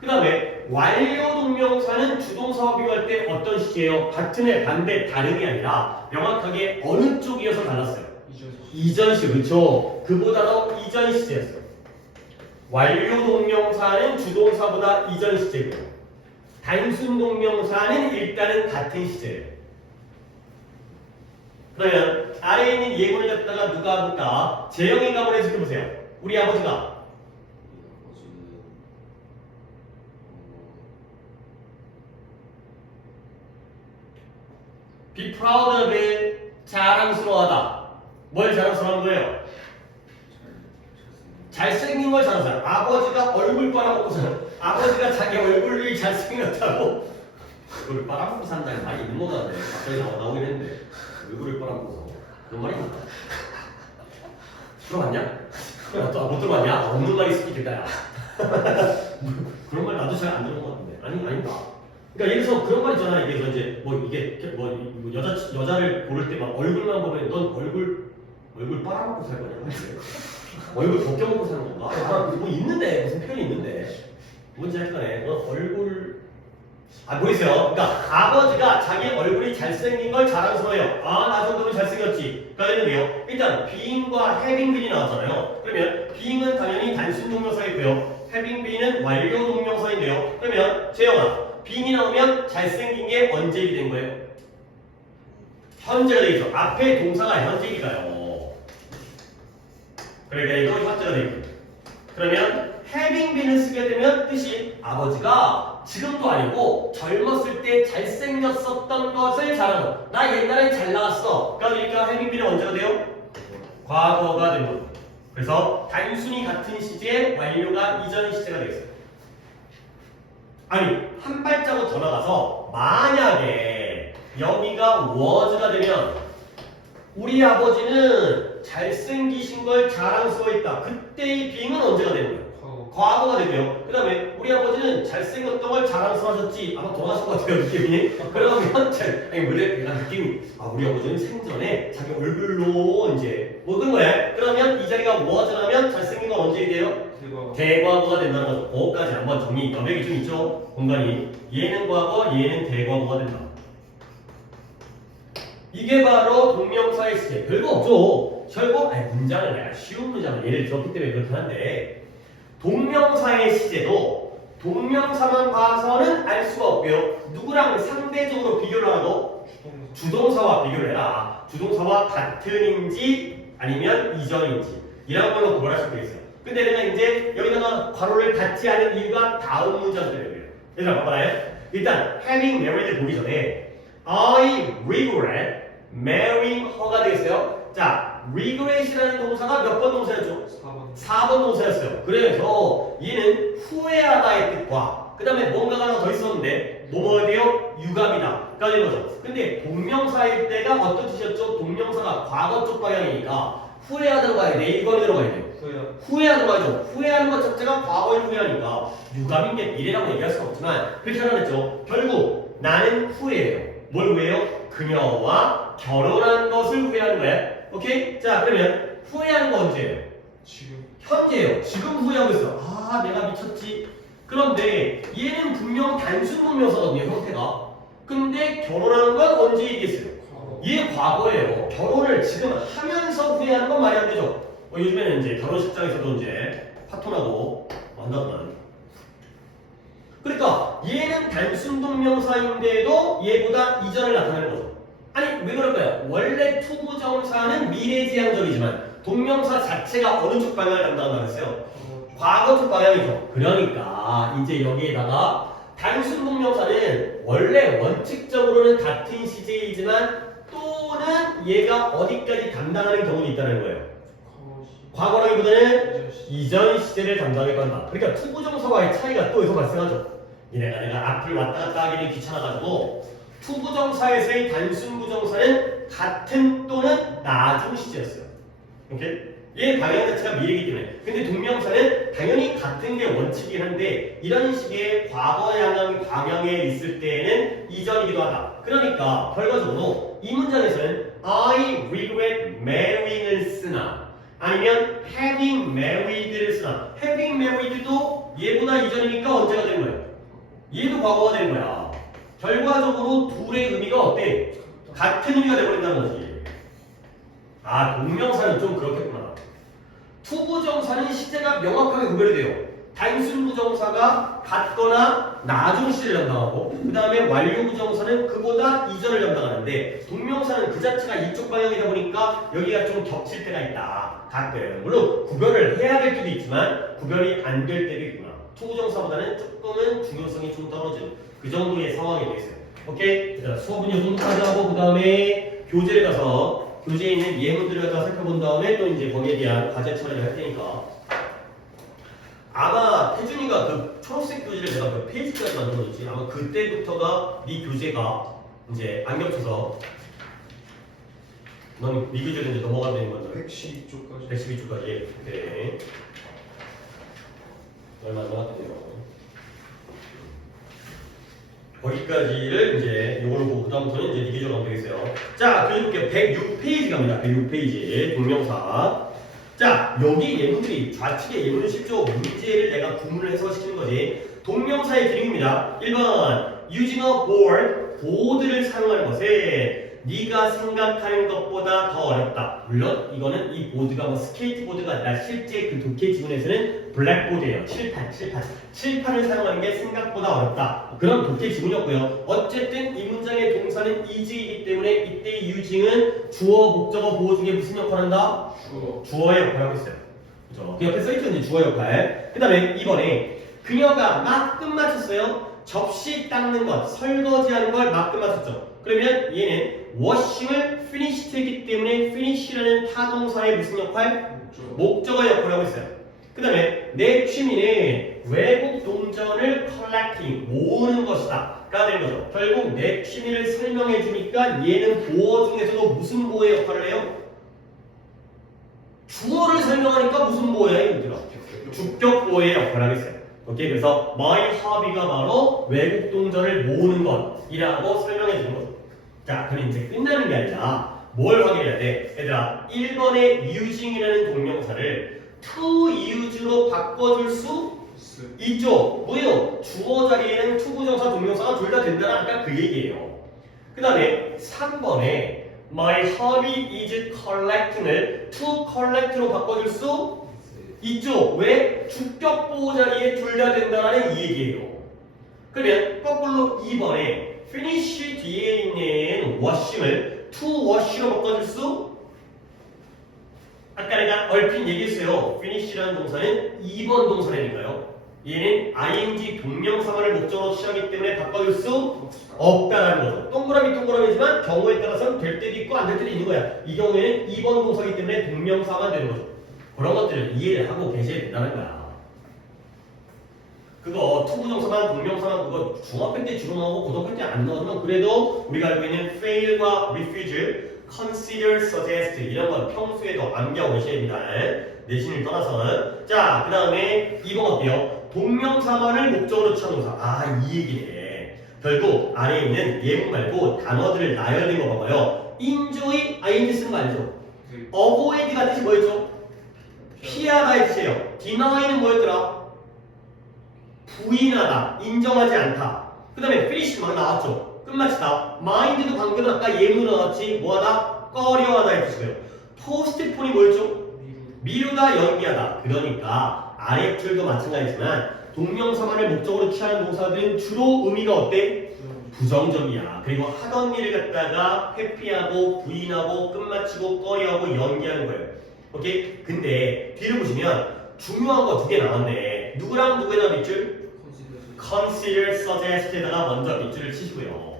그 다음에 완료 동명사는 주동사와 비교할 때 어떤 시제예요? 같은 애 반대 다름이 아니라 명확하게 어느 쪽이어서 달랐어요? 이전 시제. 그렇죠. 그보다 더 이전 시제였어요. 완료 동명사는 주동사보다 이전 시제고요. 단순 동명사는 일단은 같은 시제예요. 그러면 아래에 있는 예문을 갖다가 누가 볼까? 재영이가 한번 해석해 보세요. 우리 아버지가 be proud of it. 자랑스러워하다. 뭘 자랑스러워하는 거예요? 잘생긴 걸 자랑스러워. 아버지가 얼굴 빨아먹고 아버지가 자기 얼굴이 잘생겼다고 얼굴을 빨아먹고 산다는 말이 있는 거다. 갑자기 나오긴 했는데 얼굴을 빨아먹어서 그런 말이 있나? 들어봤냐? 못 들어봤냐? 없는 말이 있으니까 야 그런 말 나도 잘 안 들은 것 같은데 아닌가? 그러니까 예를 들어서 그런 말 있잖아. 이게 이제 뭐 이게 뭐 여자를 고를 때 막 얼굴만 보면 넌 얼굴 빨아먹고 살 거냐? 얼굴 벗겨먹고 사는 건가? 뭐 있는데 무슨 표현이 있는데 뭔지 할 거네. 얼굴 보이세요? 그러니까 아버지가 자기 얼굴이 잘생긴 걸 자랑스러워요. 나 정도면 잘생겼지. 가 되는데요. 일단 being과 having been이 나왔잖아요. 그러면 being은 당연히 단순 동명사이고요. having been은 완료 동명사인데요. 그러면 재영아, being이 나오면 잘생긴 게 언제 일이 된 거예요? 현재가 되겠죠. 앞에 동사가 현재이니까요. 그러니까 이거 현재가 되겠죠. 그러면 having been을 쓰게 되면 뜻이 아버지가 지금도 아니고 젊었을 때 잘생겼었던 것을 자랑하고 나 옛날에 잘 나갔어. 그러니까 having been은 언제가 돼요? 과거가 됩니다. 그래서 단순히 같은 시제의 완료가 이전 시제가 되겠어요. 아니 한 발자국 더 나가서 만약에 여기가 was가 되면 우리 아버지는 잘생기신 걸 자랑스러워했다. 그때의 being은 언제가 되는 거예요? 과거가 되고요. 그 다음에 우리 아버지는 잘생겼던 걸 자랑스러워하셨지. 아마 돌아가신 것 같아요, 느낌이. 그러면 아니 원래 내가 느낌이 우리 아버지는 생전에 자기 얼굴로 이제 뭐 그런 거야. 그러면 이 자리가 뭐하자면 잘생긴 건 언제 돼요? 대과거가 된다는 거죠. 그거까지 한번 정리 여백이 좀 있죠. 공간이 얘는 과거, 얘는 대과거가 된다. 이게 바로 동명사의 시제. 별거 없죠. 결국 문장을 내가 쉬운 문장을 예를 들었기 때문에 그렇긴 한데 동명사의 시제도 동명사만 봐서는 알 수가 없고요. 누구랑 상대적으로 비교를 하라고? 주동사와 비교를 해라. 주동사와 같은인지 아니면 이전인지 이런 걸로 구분할 수도 있어요. 근데 내가 이제 여기다가 괄호를 닫지 않은 이유가 다음 문장들이에요. 얘들아 봐봐요. 일단 having married 보기 전에 I regret marrying her가 되겠어요. 자, regret이라는 동사가 몇 번 동사였죠? 4번 동사였어요. 그래서 얘는 후회하다의 뜻과 그 다음에 뭔가가 하나 더 있었는데 뭐뭐에 돼요? 유감이다 까지 거죠. 근데 동명사일 때가 어떤 뜻이었죠? 동명사가 과거 쪽 방향이니까 후회하다고 가야 돼. 이거에 들어가야 돼요. 후회하는 거죠. 후회하는 것 자체가 과거에 후회하니까 유감인 게 미래라고 얘기할 수가 없지만 그렇게 하나 했죠. 결국 나는 후회해요. 뭘 후회해요? 그녀와 결혼한 것을 후회하는 거야. 오케이? 자 그러면 후회하는 거 언제예요? 지금 현재예요. 지금 후회하고 있어. 내가 미쳤지. 그런데 얘는 분명 단순 분명사거든요. 형태가. 근데 결혼하는 건 언제 얘기했어요? 얘 과거예요. 결혼을 지금 하면서 후회하는 건 말이 안 되죠. 요즘에는 이제 결혼식장에서도 이제 파토나고 만나더만. 그러니까 얘는 단순 동명사인데도 얘보다 이전을 나타내는 거죠. 아니 왜 그럴까요? 원래 투부정사는 미래지향적이지만 동명사 자체가 어느 쪽 방향을 담당한다고 했어요? 과거 쪽 방향이죠. 그러니까 이제 여기에다가 단순 동명사는 원래 원칙적으로는 같은 시제이지만 또는 얘가 어디까지 담당하는 경우도 있다는 거예요. 과거라기보다는 이전 시제를 담당해 간다. 그러니까 투부정사와의 차이가 또 여기서 발생하죠. 내가 앞을 왔다 갔다 하기는 귀찮아가지고 투부정사에서의 단순 부정사는 같은 또는 나중 시제였어요. 오케이? 얘 방향 자체가 미래이기 때문에. 근데 동명사는 당연히 같은 게 원칙이긴 한데 이런 식의 과거 방향에 있을 때에는 이전이기도 하다. 그러니까 결과적으로 이 문장에서는 I regret marrying을 쓰나 아니면 having married를 쓰나. having married도 얘보다 이전이니까 언제가 되는 거예요? 얘도 과거가 되는 거야. 결과적으로 둘의 의미가 어때? 같은 의미가 되어버린다는 거지. 동명사는 좀 그렇겠구나. 투부정사는 시제가 명확하게 구별이 돼요. 단순 부정사가 같거나 나중 시제를 담당하고 그 다음에 완료 부정사는 그보다 이전을 담당하는데 동명사는 그 자체가 이쪽 방향이다 보니까 여기가 좀 겹칠 때가 있다. 가끔. 물론 구별을 해야 될 때도 있지만 구별이 안 될 때도 있구나. 투부정사보다는 조금은 중요성이 좀 떨어지는 그 정도의 상황이 되겠어요. 오케이? 수업은 이 정도까지 하고 그 다음에 교재를 가서 교재에 있는 예문들을 다 살펴본 다음에 또 이제 거기에 대한 과제 처리를 할 테니까 아마 태준이가 그 초록색 교재를 내가 몇 페이지까지 만들어줬지 아마 그때부터가 네 교재가 이제 안 겹쳐서 넌 네 교재로 이제 넘어가야 되는 건데 112쪽까지 112쪽까지 오케이 얼마 남았대요 거기까지를 이제 이걸로 보고 그다음부터는 이제 기계적으로 하면 되겠어요. 자, 그려볼게요. 106페이지 갑니다. 106페이지 동명사. 자, 여기 예문들이 좌측의 예문은 쉽죠. 문제를 내가 구문을 해석시키는 거지. 동명사의 기능입니다. 1번 using a board 보드를 사용하는 것은 네가 생각하는 것보다 더 어렵다. 물론 이거는 이 보드가 뭐 스케이트보드가 아니라 실제 그 독해 지문에서는 블랙보드예요. 칠판을 사용하는 게 생각보다 어렵다. 그런 독해 지문이었고요. 어쨌든 이 문장의 동사는 is이기 때문에 이때 using은 주어, 목적어, 보호 중에 무슨 역할을 한다? 주어의 역할을 하고 있어요. 그죠? 그 옆에 써있죠. 주어 역할. 그 다음에 2번에 그녀가 막 끝마쳤어요. 접시 닦는 것, 설거지하는 걸 막 끝마쳤죠. 그러면 얘는 washing을 finished 했기 때문에 finish라는 타동사의 무슨 역할? 목적어 역할을 하고 있어요. 그 다음에 내 취미는 외국 동전을 collecting, 모으는 것이다 가 되는 거죠. 결국 내 취미를 설명해 주니까 얘는 보어 중에서도 무슨 보어의 역할을 해요? 주어를 설명하니까 무슨 보어야 얘들아? 주격보호의 역할을 하겠어요. 오케이, 그래서 my hobby가 바로 외국 동전을 모으는 것이라고 설명해 주는 거죠. 자, 그럼 이제 끝나는 게 아니라 뭘 확인해야 돼? 얘들아, 1번의 using이라는 동명사를 to use로 바꿔줄 수 있죠. 뭐예요? 주어 자리에는 투부정사 동명사가 둘 다 된다는 아까 그 얘기예요. 그 다음에 3번에 my hobby is collecting을 to collect로 바꿔줄 수 있죠. 왜? 주격 보호 자리에 둘 다 된다는 이 얘기예요. 그러면 거꾸로 2번에 finish 뒤에 있는 washing을 to wash로 바꿔줄 수? 아까 내가 얼핏 얘기했어요. finish라는 동사는 2번 동사라니까요. 얘는 ing 동명사만을 목적으로 취하기 때문에 바꿔줄 수 없다라는 거죠. 동그라미지만 경우에 따라서는 될 때도 있고 안 될 때도 있는 거야. 이 경우에는 2번 동사이기 때문에 동명사만 되는 거죠. 그런 것들을 이해를 하고 계셔야 된다는 거야. 그거 투부정사만 동명사만 그거 중학교 때 주로 나오고 고등학교 때 안 나오지만 그래도 우리가 알고 있는 fail과 refuse, consider, suggest 이런 건 평소에도 암기하고 계셔야 됩니다. 내신을 떠나서는. 자, 그 다음에 2번 어때요? 동명사만을 목적으로 취한 동사. 아, 이 얘기네. 결국 아래에 있는 예문 말고 단어들을 나열된 거 봐봐요. enjoy, ing 쓰는 거 알죠? avoid가 뜻이 뭐였죠? 피하다의 뜻이에요. deny는 뭐였더라? 부인하다, 인정하지 않다. 그 다음에 finish 막 나왔죠. 끝마치다. mind도 방금 아까 예문으로 나왔지. 뭐하다? 꺼려하다의 뜻이고요. postpone이 뭐였죠? 미루다, 연기하다. 그러니까 아래 줄도 마찬가지지만 동명사만을 목적으로 취하는 동사들은 주로 의미가 어때? 부정적이야. 그리고 하던 일을 갖다가 회피하고 부인하고 끝마치고 꺼려하고 연기하는 거예요. 오케이? 근데 뒤를 보시면 중요한 거 두 개 나왔네. 누구랑 누구에다 밑줄? consider, suggest에다가 먼저 밑줄을 치시고요.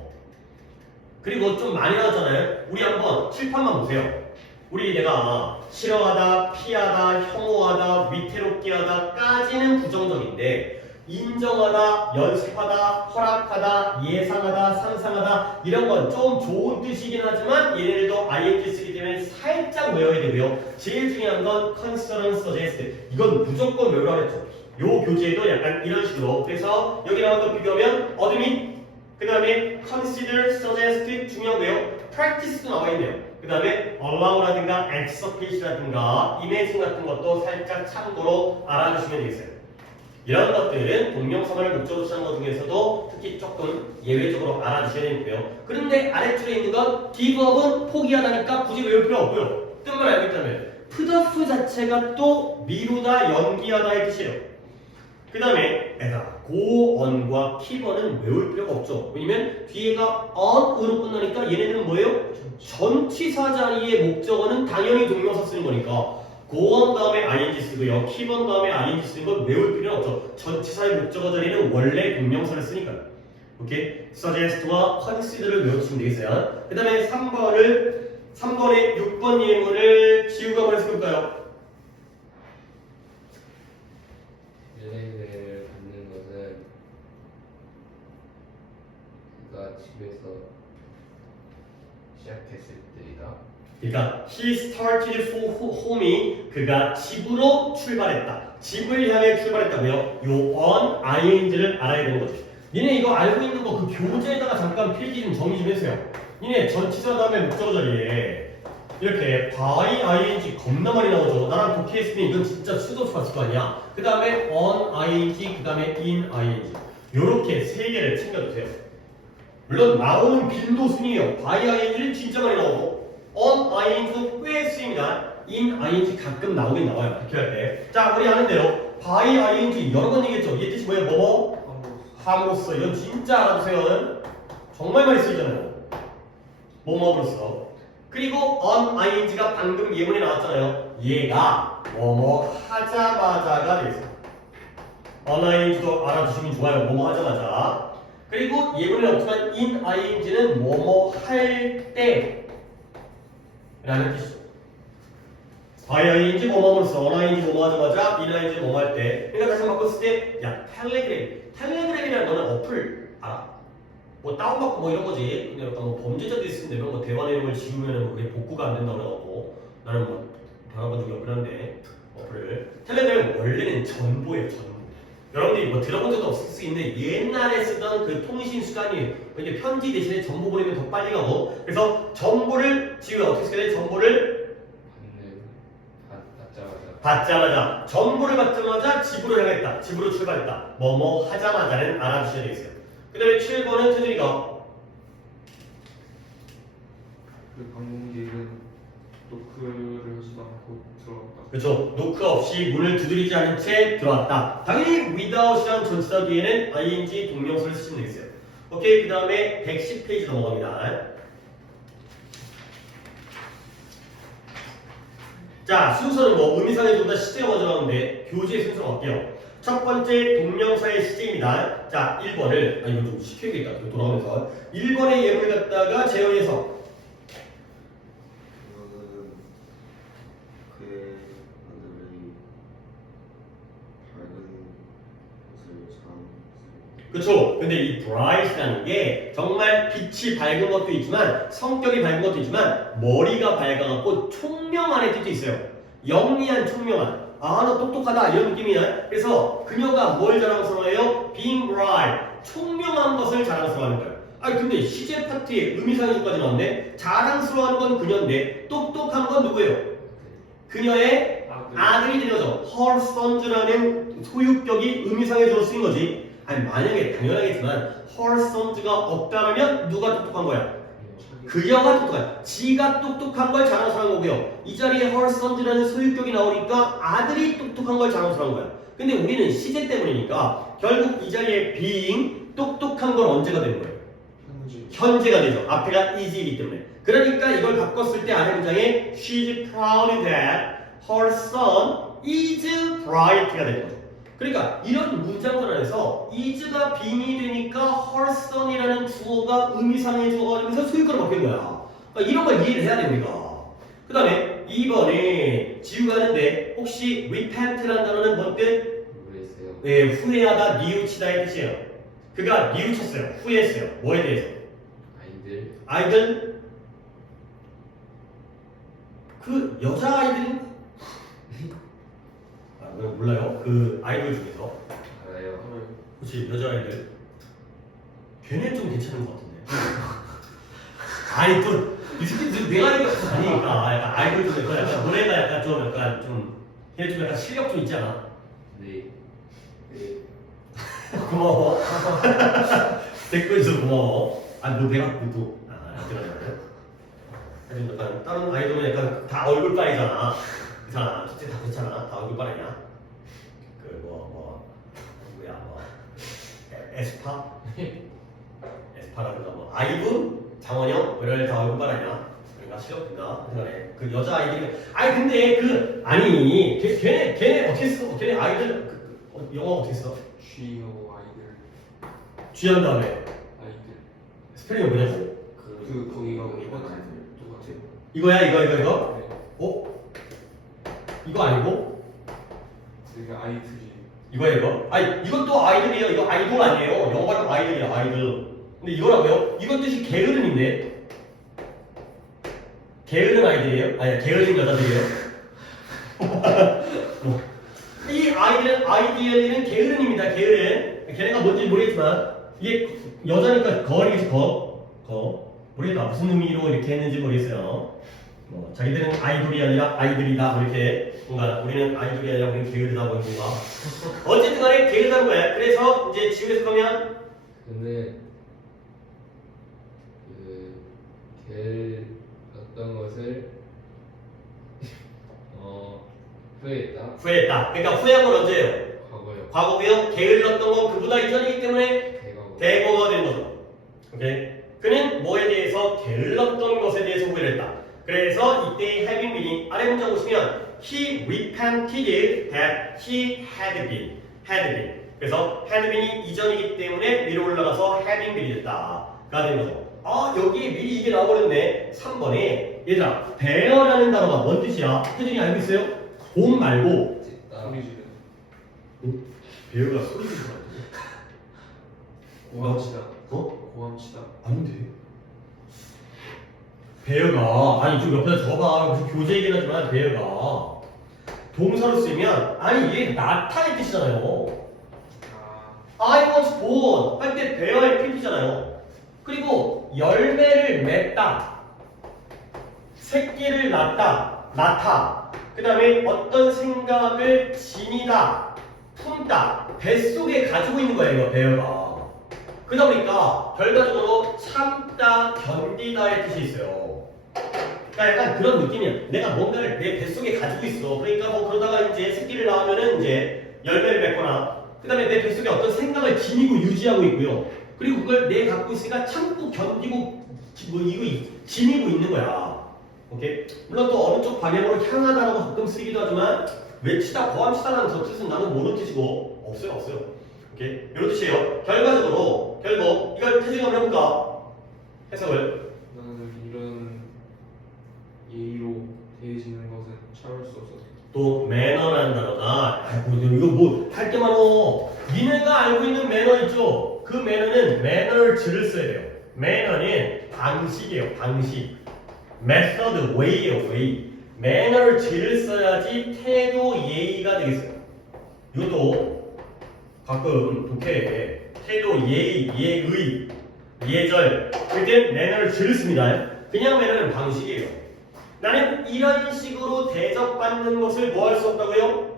그리고 좀 많이 나왔잖아요. 우리 한번 칠판만 보세요. 우리 내가 싫어하다, 피하다, 혐오하다, 위태롭게 하다까지는 부정적인데 인정하다, 연습하다, 허락하다, 예상하다, 상상하다 이런 건 좀 좋은 뜻이긴 하지만 얘네들도 ing 쓰기 때문에 살짝 외워야 되고요. 제일 중요한 건 consider, suggest 이건 무조건 외우라고 했죠. 요 교재에도 약간 이런 식으로. 그래서 여기 나온 거 비교하면 어드민 그 다음에 consider, suggest 중요하고요. practice도 나와 있네요. 그 다음에 allow라든가 anticipat라든가 imagine 같은 것도 살짝 참고로 알아주시면 되겠어요. 이런 것들은 동명사만을 목적으로 취하는 것 중에서도 특히 조금 예외적으로 알아주셔야 되고요. 그런데 아래줄에 있는 건 give up은 포기하다니까 굳이 외울 필요 없고요. 뜻만 알고 있다면 put off 자체가 또 미루다, 연기하다의 뜻이에요. 그 다음에 go on과 keep on은 외울 필요가 없죠. 왜냐면 뒤에가 on으로 끝나니까 얘네들은 뭐예요? 전치사 자리의 목적어는 당연히 동명사 쓰는 거니까 go on 다음에 ing 쓰고요. keep on 다음에 ing 쓰는 건 외울 필요는 없죠. 전치사의 목적어 자리는 원래 동명사를 쓰니까요. 오케이? suggest와 consider를 외워주시면 되겠어요. 그 다음에 3번에 6번 예문을 지우가 한번 해볼까요? 일레이를 받는 것은 그가 집에서 시작했을 때이다. 그러니까 he started for home이 그가 집으로 출발했다. 집을 향해 출발했다고요. 요 on ing를 알아야 되는 거죠. 니네 이거 알고 있는 거 그 교재에다가 잠깐 필기 좀 정리 좀 해주세요. 니네 전치사 다음에 목적어 자리에 이렇게 by ing 겁나 많이 나오죠. 나랑 독해했으면 이건 진짜 수도 봤을 거 아니야. 그 다음에 on ing, 그 다음에 in ing 요렇게 세 개를 챙겨주세요. 물론 나오는 빈도순이에요. by ing는 진짜 많이 나오고 on ing도 꽤 쓰입니다. in ing 가끔 나오긴 나와요. 이렇게 할 때. 자, 우리 아는 대로 by ing 여러 번 얘기했죠. 얘 뜻이 뭐예요? 뭐뭐? 함으로써. 이건 진짜 알아두세요. 정말 많이 쓰이잖아요. 뭐뭐로써. 그리고 on ing가 방금 예문에 나왔잖아요. 얘가 뭐뭐 하자마자가 되겠어요. on ing도 알아두시면 좋아요. 뭐뭐 하자마자. 그리고 예문에 나왔지만 in ing는 뭐뭐 할 때 라는 뜻이죠. by ing 뭐뭐로써, on ing 뭐뭐 하자마자, in ing 뭐뭐 할 때. 그러니까 다시 바꿨을 때, 야, 텔레그램이라는 거는 어플 알아? 뭐 다운받고 뭐 이런 거지. 근데 약간 뭐 범죄자도 있으면 이런 거 대화 내용을 지우면은 그게 복구가 안 된다고 그래갖고 나는 뭐 받아본 적이 없긴 한데 어플을. 텔레그램 원래는 전보예요, 전보. 여러분들이 뭐 들어본 적도 없을 수 있는 옛날에 쓰던 그 통신 수단이 이제 편지 대신에 정보 보내면 더 빨리 가고 그래서 정보를 지금 어떻게 써야 돼? 정보를 받자마자 정보를 받자마자 집으로 향했다. 집으로 출발했다. 뭐뭐 하자마자는 알아주셔야 되겠어요. 그 다음에 7번은 태준이가 그 방문객은 노크를 하지도 않고 들어갔다. 그렇죠. 노크 없이 문을 두드리지 않은 채 들어왔다. 당연히 without이라는 전치사 뒤에는 ing 동명사를 쓰시면 되겠어요. 오케이. 그 다음에 110페이지 넘어갑니다. 자, 순서는 뭐 의미상의 좀더 시제가 먼저 나오는데 교재의 순서가 어때요? 첫 번째 동명사의 시제입니다. 자, 1번을 이거 좀 시켜야겠다. 이거 돌아오면서 1번의 예문을 갖다가 재현해서 그거는 그의 아들이 밝은 것을 참 그렇죠. 근데 이 bright라는 게 정말 빛이 밝은 것도 있지만 성격이 밝은 것도 있지만 머리가 밝아갖고 총명한의 뜻도 있어요. 영리한 총명한. 아, 너 똑똑하다 이런 느낌이야. 그래서 그녀가 뭘 자랑스러워해요? Being bright. 총명한 것을 자랑스러워하는 거예요. 아니 근데 시제 파트에 의미상의까지 나왔는데 자랑스러워하는 건 그녀인데 똑똑한 건 누구예요? 그녀의 아들이 되는 거죠. Her sons라는 소유격이 의미상의적으로 쓰인 거지. 아니 만약에 당연하겠지만 her sons가 없다면 누가 똑똑한 거야? 그녀가 똑똑한, 지가 똑똑한 걸 자랑스러운 거고요. 이 자리에 her sons라는 소유격이 나오니까 아들이 똑똑한 걸 자랑스러운 거야. 근데 우리는 시제 때문이니까 결국 이 자리에 being 똑똑한 건 언제가 되는 거예요? 현재가 되죠. 앞에가 is이기 때문에. 그러니까 이걸 바꿨을 때 안에 문장에 she's proud that her son is bright가 되는 거죠. 그러니까 이런 문장들 안에서 is가 being이 되니까 her son이라는 주어가 의미상의 주어가 되면서 소유격으로 바뀐 거야. 그러니까 이런 걸 이해를 해야 됩니다. 그 다음에 2번에 지우가 하는데 혹시 repent라는 단어는 뭔 뜻? 모르겠어요. 네, 후회하다, 뉘우치다의 뜻이에요. 그가 뉘우쳤어요. 후회했어요. 뭐에 대해서? 아이들? 그 여자아이들이? 아, 몰라요? 그 아이돌 중에서 알아요. 그치 여자아이들 걔네 좀 괜찮은 것 같은데 아니 또이 새끼들 내가 이거 아니니까 약간 아이돌 중에서 약간 노래가 약간 좀 걔네 좀 약간 실력 좀 있지 않아? 네. 고마워 댓글 좀 고마워 뭐 내가 또 사실 약간 다른 아이돌은 약간 다 얼굴 빨이잖아. 그렇잖아. 첫째 다 그렇잖아. 다 얼굴 빨이냐? 에스파? 에스파라든가 뭐 아이브, 장원영 이런 다 얼굴 빨아냐? 그러니까 실력된다. 그다음에 그 여자 아이들이 아니 근데 그 아니 걔네 어떻게 써? 걔네 아이들 영어 어떻게 써? G하고 아이들. G한 다음에 아이들. 스펠링이 뭐냐고? 거기가 똑같아. 이거야 이거? 네. 어? 이거 아니고? 이게 아이들이. 이거야 이거? 아니 이것도 아이들이에요. 이거 아이돌 아니에요. 영어 발음 아이들이야 아이들. 근데 이거라고요? 이건 뜻이 게으름인데? 게으른 아이들이에요? 아니 게으른 여자들이에요? 이 아이들은 아이디얼리는 게으름입니다. 게으름. 걔네가 뭔지 모르겠지만 이게 여자니까 거리겠지 거. 모르겠다. 무슨 의미로 이렇게 했는지 모르겠어요. 자기들은 아이돌이 아니라 아이들이다 뭐 이렇게 뭔가 우리는 아이돌이 아니라 우리는 게으르다 뭐 뭔가 어쨌든 간에 게으르다는 거야. 그래서 이제 지우에서 가면 그는 걔 어떤 것을 후회했다. 그러니까 후회한 건 언제예요? 과거요. 과거고요. 게을렀던 건 그보다 이전이기 때문에 대과거. 대거가 되는 거죠. 오케이? 그는 뭐에 대해서 게을렀던 것에 대해서 후회를 했다. 그래서 이때의 having been이 아래 문장 보시면 he repented that he had been. 그래서 had been이 이전이기 때문에 위로 올라가서 having been이 됐다가 되는 거죠. 여기에 미리 이게 나와버렸네. 3번에 얘들아 bear라는 단어가 뭔 뜻이야? 혜준이 알고 있어요? 봄 말고 소리 지르는. bear가 소리 지르는 거 고함치다. 어? 고함치다. 아닌데. 베어가 아니 좀 옆에다 적어봐. 무슨 교재 얘기는 하지만 베어가 동사로 쓰면 아니 얘 나타의 뜻이잖아요. 아, I was born 할 때 bear의 PP잖아요. 그리고 열매를 맺다, 새끼를 낳다. 그 다음에 어떤 생각을 지니다, 품다, 뱃속에 가지고 있는 거예요, 이거 bear가. 그러다 보니까 결과적으로 참다, 견디다의 뜻이 있어요. 그러니까 약간 그런 느낌이야. 내가 뭔가를 내 뱃속에 가지고 있어. 그러니까 뭐 그러다가 이제 새끼를 낳으면은 이제 열매를 맺거나, 그 다음에 내 뱃속에 어떤 생각을 지니고 유지하고 있고요. 그리고 그걸 내 갖고 있으니까 참고 견디고 뭐 이거 지니고 있는 거야. 오케이? 물론 또 어느 쪽 방향으로 향하다라고 가끔 쓰기도 하지만 외치다, 고함치다라는 저 뜻은 나는 모르는 뜻이고 없어요. 오케이? 이런 뜻이에요. 결과적으로 결국 이걸 태생을 해볼까? 해석을. 나는 이런 예의로 대해지는 것은 참을 수 없어. 또 매너라는 단어가 이거 뭐 할 때만 니네가 알고 있는 매너 있죠? 그 매너는 매너를 써야 돼요. 매너는 방식이에요. 방식. 메서드, 웨이예요. 웨이. 매너를 써야지 태도 예의가 되겠어요. 이것도 가끔 독해에 태도 예의, 예의, 예절 그때 매너를 씁니다. 그냥 매너는 방식이에요. 나는 이런 식으로 대접받는 것을 뭐 할 수 없다고요?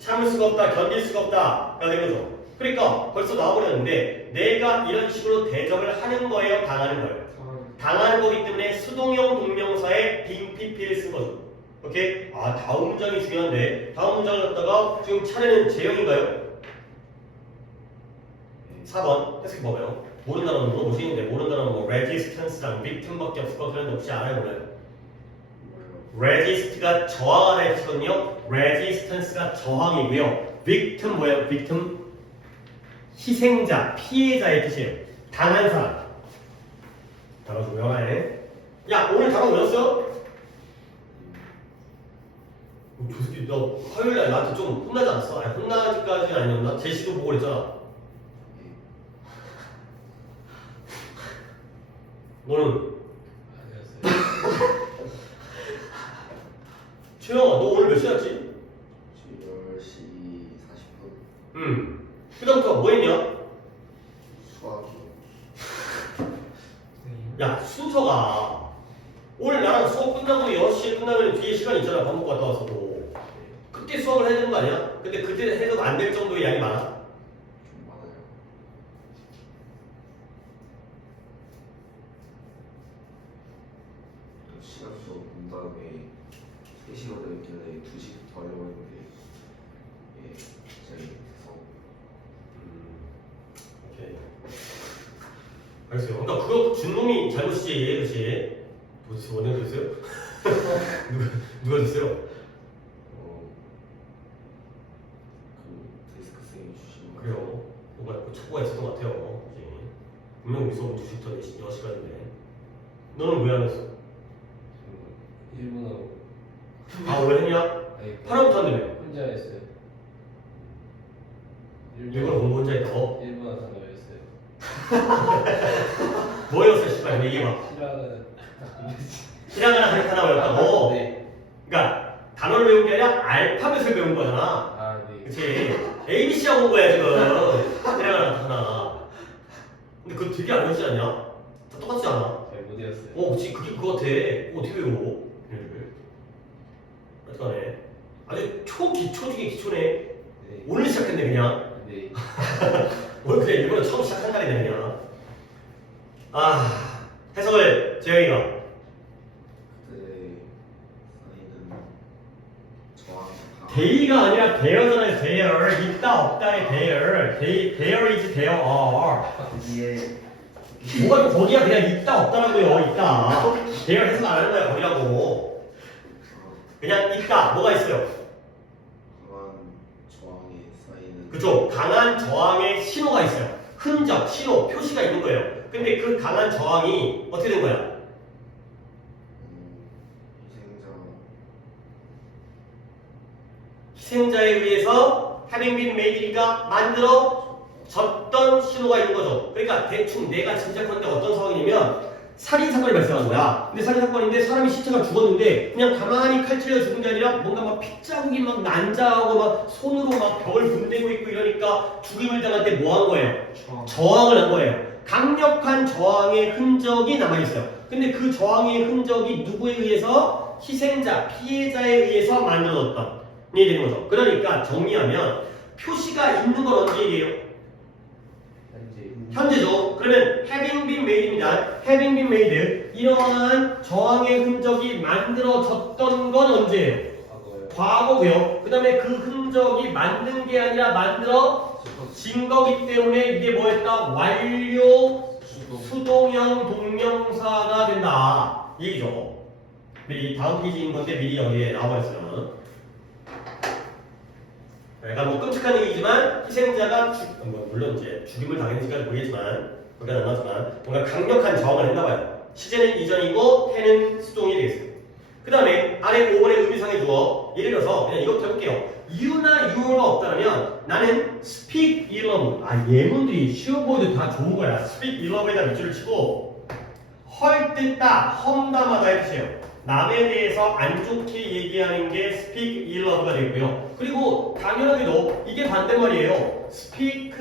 참을 수가 없다, 견딜 수가 없다가 된 거죠. 그러니까 벌써 나와버렸는데 내가 이런 식으로 대접을 하는 거예요, 당하는 거예요? 당하는 거기 때문에 수동형 동명사에 빙 PP를 쓴 거죠. 오케이? 아, 다음 문장이 중요한데 다음 문장을 갖다가 지금 차례는 재영인가요? 4번 해석해 봐봐요. 모르는 단어는 물어보시는데 모르는 단어는 뭐 resistance랑 victim밖에 없을 것 같은데 혹시 알아요, 몰라요? resist가 저항하다 했거든요. resistance가 저항이고요. victim 뭐예요? victim 희생자, 피해자의 뜻이에요. 당한 사람. 단어 좀 외워놔요. 야, 오늘 단어 외웠어? 교수님, 너 화요일에 나한테 좀 혼나지 않았어? 아니, 혼나기까지는 아니었나? 제시도 보고 그랬잖아. 너는? 최영아, 너 오늘 몇 시였지? 10시 40분 응. 그다음부터 뭐 했냐? 수학이요. 야, 순서가 오늘 나랑 수업 끝나고 6시에 끝나면 뒤에 시간 있잖아. 밥 먹고 갔다 와서도. 그때 수업을 해야 되는 거 아니야? 근데 그때 해도 안 될 정도의 양이 많아? 좀 많아요. 시간 수업 본 다음에 3시간 되길래 2시 더 하려고 했는데 예, 제가 돼서 오케이. 알겠어요. 그러니까 그거 준 놈이 잘못이지, 그렇지? 도대체 원형 됐어요? 누가 됐어요? 그 데스크 쌤이 주신 거 그래요. 뭔가 착오가 있었던 것 같아요. 이제. 분명 우리 수업은 2시부터 6시까지인데. 너는 왜 안 했어? 1분하고 아, 왜 했냐? 아니 8월부터 한다며. 혼자 했어요. 일본어 공부 혼자 했다고? 1분 단어였어요. 뭐였어, 씨발? 얘기해봐. 싫어하는 히라가나 하나 외웠다고? 네. 그러니까 단어를 외운 게 아니라 알파벳을 배운 거잖아. 아 네. 그치? ABC하고 온 거야, 지금. 히라가나 하나. 근데 그거 되게 안 외우지 않냐? 다 똑같지 않아? 잘 못 외웠어요. 그치, 그게 그거 같아. 어떻게 외워? 어떡하네. 아주 초기초 중에 기초네. 네. 오늘 시작했네, 그냥. 네. 오늘 그냥 일본어 처음 시작한 날이네, 그냥. 아, 해석을 재영이가. 그때 사이는 저랑 다 데이가 아니라 대여잖아요, 대여. 있다, 없다의 대여. 대여이지, 대여. 거기에 뭐가 또 거기야, 그냥 있다, 없다라고요, 있다. 대여 해석 안 하는 거야, 거기라고. 그냥 있다, 뭐가 있어요? 강한 저항에 쌓이는 그죠? 강한 저항의 신호가 있어요. 흔적, 신호, 표시가 있는 거예요. 근데 그 강한 저항이 어떻게 된 거야? 희생자 희생자에 의해서 having been made니까 만들어졌던 신호가 있는 거죠. 그러니까 대충 내가 짐작하는데 어떤 상황이냐면 살인 사건이 발생한 거야. 근데 살인 사건인데 사람이 시체가 죽었는데 그냥 가만히 칼 찔려 죽은 게 아니라 뭔가 막 핏자국이 막 난자하고 막 손으로 막 벽을 분대고 있고 이러니까 죽임을 당할 때 뭐 한 거예요? 저항을 한 거예요. 강력한 저항의 흔적이 남아있어요. 근데 그 저항의 흔적이 누구에 의해서? 희생자, 피해자에 의해서 만들어졌던 이 되는 거죠. 그러니까 정리하면 표시가 있는 건 언제 얘기해요? 현재죠. 그러면 having been made입니다. having been made. 이러한 저항의 흔적이 만들어졌던 건 언제예요? 과거요. 과거고요. 그 다음에 그 흔적이 만든 게 아니라 만들어진 거기 때문에 이게 뭐였다? 완료 수동형 동명사가 된다. 이 얘기죠. 미리 다음 페이지인 건데 미리 여기에 나와 있어요. 약간 뭐 끔찍한 얘기지만 희생자가 물론 이제 죽임을 당했는지까지 모르겠지만 거기까지 안 나왔지만 뭔가 강력한 저항을 했나봐요. 시제는 이전이고 해는 수동이 되겠어요. 그 다음에 아래 5번의 의미상의 주어 예를 들어서 그냥 이것부터 해볼게요. you나 you가 없다면 나는 speak ill of 예문들이 쉬워 보여도 다 좋은 거야. speak ill of에다 밑줄을 치고 헐뜯다 험담하다 해주세요. 남에 대해서 안 좋게 얘기하는 게 speak ill of가 되고요. 그리고 당연하게도 이게 반대말이에요. speak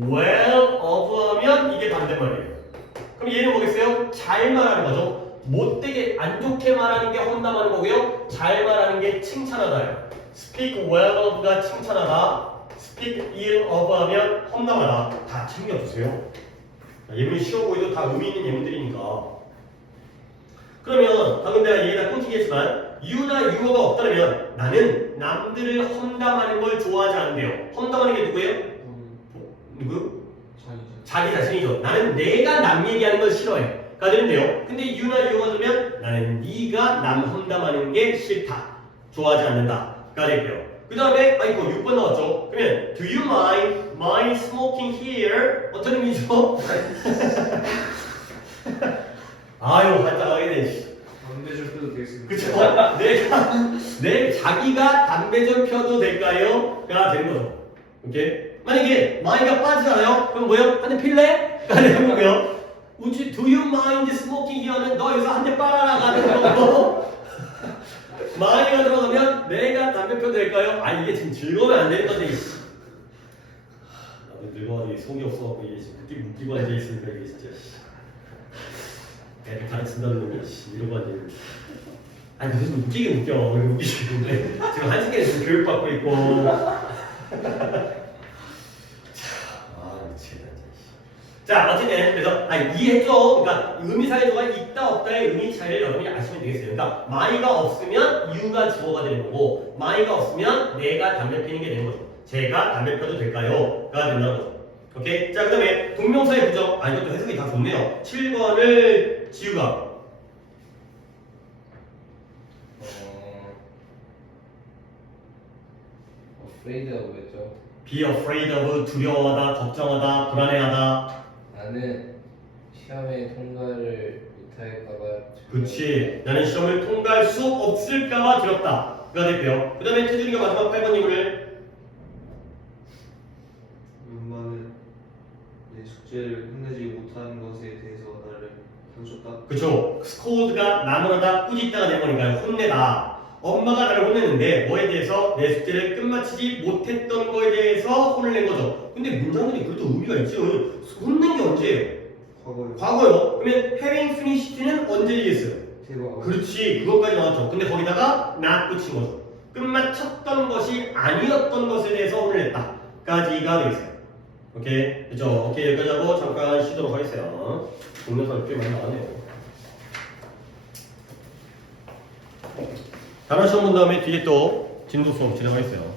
well of 하면 이게 반대말이에요. 그럼 얘는 뭐겠어요? 잘 말하는 거죠. 못되게 안 좋게 말하는 게 험담하는 거고요. 잘 말하는 게 칭찬하다예요. speak well of가 칭찬하다, speak ill of 하면 험담하다. 다 챙겨주세요. 예문이 쉬워 보여도 다 의미 있는 예문들이니까. 그러면 방금 내가 얘기가 끊기겠지만 you나 you가 없다면 나는 남들을 험담하는 걸 좋아하지 않는데요. 험담하는 게 누구예요? 누구? 자기 자신이죠. 나는 내가 남 얘기하는 걸 싫어해. 가 되는데요. 근데 you나 you가 들면 나는 네가 남 험담하는 게 싫다. 좋아하지 않는다. 가 되고요. 그 다음에 아이고 6번 나왔죠. 그러면 do you mind my smoking here? 어떤 의미죠? 아유 환장하게 되지. 담배 좀 펴도 되겠습니다. 그쵸? 자기가 담배 좀 펴도 될까요? 가 되는 거죠. 오케이? 만약에 my가 빠지잖아요? 그럼 뭐예요? 한 대 필래? 가 되는 거고요. Do you mind smoking here는 너 여기서 한 대 빨아라 가 되는 거고 my가 들어가면 내가 담배 펴도 될까요? 아 이게 지금 즐거우면 안 되는 건데 나도 늙어가지고 속이 없어갖고 이게 지금 웃기고 앉아있으니까 이게 진짜 애들 가르친다는 놈이 이러고 앉아있는 아니 근데 좀 웃기긴 웃겨. 웃기시는데 지금 한식에 지금 교육받고 있고 미치겠다. 자 어쨌든 그래서 이해했죠. 그러니까 의미상의 조가 있다 없다의 의미 차이를 여러분이 아시면 되겠어요. 그러니까 my가 없으면 you가 주어가 되는 거고 my가 없으면 내가 담배 피는 게 되는 거죠. 제가 담배 펴도 될까요? 가 된다는 거죠. 오케이? 자 그 다음에 동명사의 부정 이것도 해석이 다 좋네요. 7번을 지우가 afraid of였죠. be afraid of 두려워하다, 걱정하다, 불안해하다. 나는 시험에 통과를 못할까봐. 그치. 나는 시험을 통과할 수 없을까봐 두렵다. 가 됐고요. 그 다음에 태준이가 마지막 8번 예문을 엄마는 내 숙제를 끝내지 못한 것에 대해서 나를 다루셨다. 그쵸. 스코드가 나무라다 꾸짖다가 되는 거니까요. 혼내다. 엄마가 나를 혼냈는데 뭐에 대해서 내 숙제를 끝마치지 못했던 거에 대해서 혼을 낸 거죠. 근데 문장들이 그래도 의미가 있죠. 혼낸 게 언제예요? 과거요. 과거요. 그러면 having finished는 언제 얘기했어요? 대박. 그렇지. 그것까지 나왔죠. 근데 거기다가 not 붙인 거죠. 끝마쳤던 것이 아니었던 것에 대해서 혼을 냈다. 까지가 되겠어요. 오케이? 그죠? 오케이. 여기까지 하고 잠깐 쉬도록 하겠어요. 동영상 꽤 많이 나왔네요. 단어 시험 본 다음에 뒤에 또 진도 수업 진행하겠어요.